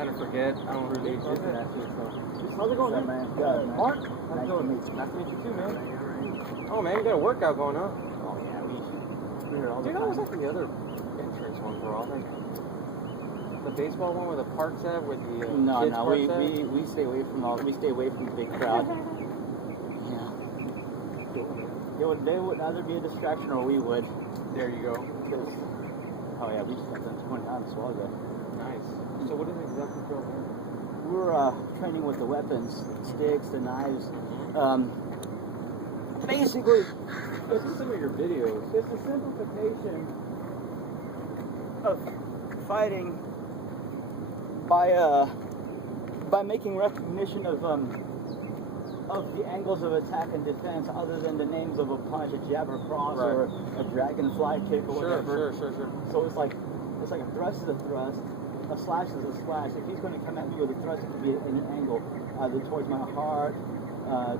kind of forget. I don't really exist in that shit, so. How's it going, man? Good, man. Mark? How's it going? Nice to Nice to meet you too, man. Oh, man, you got a workout going, huh? Oh, yeah, we're here all the Dude, I time. was at the other entrance one for all, like, the baseball one where the park's at, with the kids No, park's at? we stay away from we stay away from the big crowd. Yeah. They would either be a distraction or we would. There you go. Because, oh yeah, we just got done 20 times as well, though. Nice. So what is it exactly for here? We're training with the weapons, sticks, the knives. Basically, This is some of your videos. it's a simplification of fighting by making recognition of the angles of attack and defense, other than the names of a punch, a jab or cross, Right. or a dragonfly kick or whatever. Sure. So it's like a thrust is a thrust, a slash is a slash. If he's going to come at me with a thrust, it could be at any angle, either towards my heart,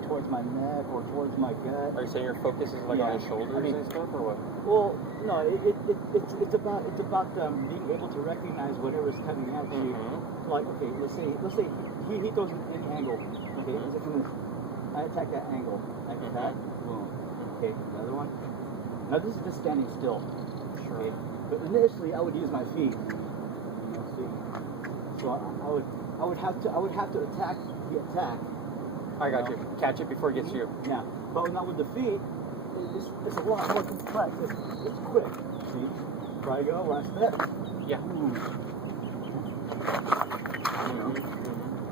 towards my neck, or towards my gut. Are you saying your focus is like on his shoulders and stuff, or what? Well, no, it's about being able to recognize whatever's coming at you. Like, okay, let's say he throws an angle. Okay, let's say from this, I attack that angle. I attack, boom. Okay, another one. Now this is just standing still. Okay, but initially I would use my feet. You know, see. So I would have to attack the attack. I got you. Catch it before it gets you. Yeah, but now with the feet, it's a lot more complex. It's quick. See, try go, last step. Yeah.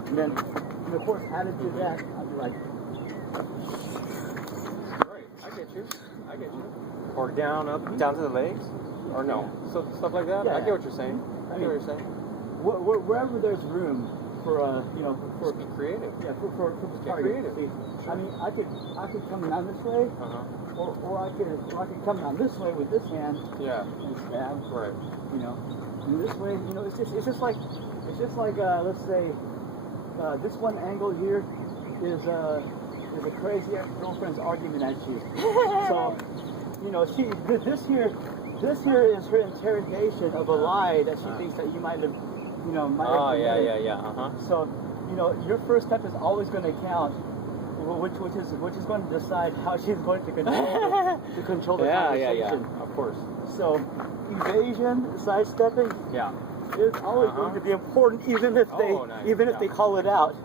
And then, and of course, added to that, I'd be like, Right. I get you. Or down to the legs? Or no? So stuff like that? Yeah. I get what you're saying. I get what you're saying. wherever there's room for Just be creative. yeah, for the Get target. creative. See, I mean, I could come down this way, or I could come down this way with this hand Yeah. and stab. Right. You know, and this way, you know, it's just like let's say this one angle here is a crazy ex-girlfriend's argument at you. So, you know, see, this here is her interrogation of a lie that she thinks that you might have, you know, committed. Yeah. So, you know, your first step is always going to count, which is going to decide how she's going to control the conversation. Of course. So, evasion, sidestepping, is always going to be important, even if they call it out.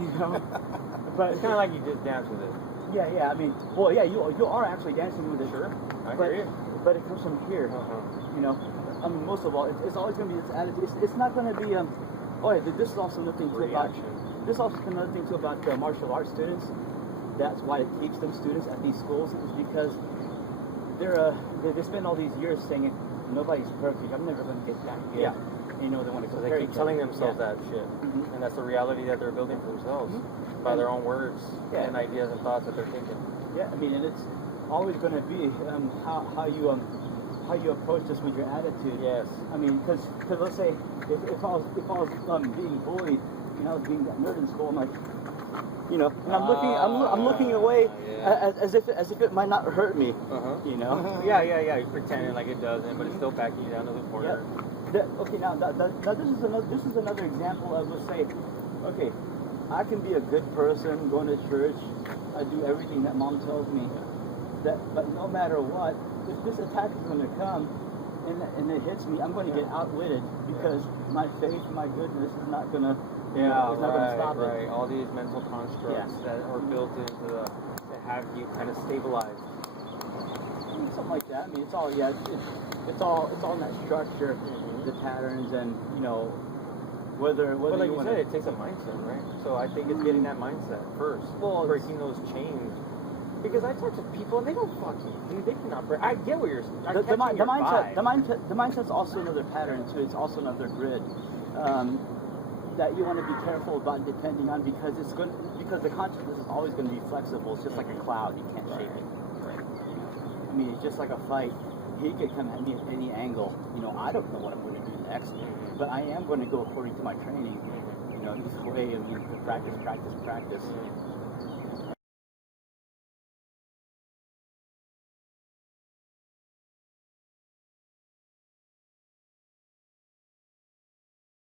You know, but It's kind of like you just dance with it. yeah. I mean, well, yeah, you are actually dancing with it. Sure. I But, hear you. but it comes from here. You know, I mean, most of all, it's always going to be this attitude. It's not going to be oh yeah, this is also another thing too about. Reaction. This is also another thing too about martial arts students. That's why it keeps them students at these schools, is because they spend all these years saying nobody's perfect. I'm never going to get that good. Yeah. You know, they want to So they keep telling themselves that shit. And that's the reality that they're building for themselves by their own words and ideas and thoughts that they're thinking. Yeah, I mean, and it's always going to be how you approach this with your attitude. Yes. I mean, because let's say if I was being bullied, you know, being that nerd in school, I'm like, you know, and I'm looking away as if it might not hurt me. You know. Yeah. You're pretending like it doesn't, but it's still backing you down to the corner. Okay, now this is another example of, let's say, okay, I can be a good person, going to church, I do everything that mom tells me, but no matter what, if this attack is going to come and it hits me, I'm going to get outwitted, because my faith, my goodness is not going to stop it. Right. All these mental constructs that are built into to have you kind of stabilized. Something like that. I mean, it's all in that structure, the patterns, and you know whether. But like you said, it takes a mindset, right? So I think it's getting that mindset first, breaking those chains. Because I talk to people and they don't fucking, dude, they cannot break. I get what you're saying. The mindset's also another pattern too. It's also another grid that you want to be careful about depending on, because the consciousness is always going to be flexible. It's just like a cloud; you can't shape it. I mean, it's just like a fight. He could come at me at any angle. You know, I don't know what I'm going to do next, but I am going to go according to my training. You know, this way, I mean, practice.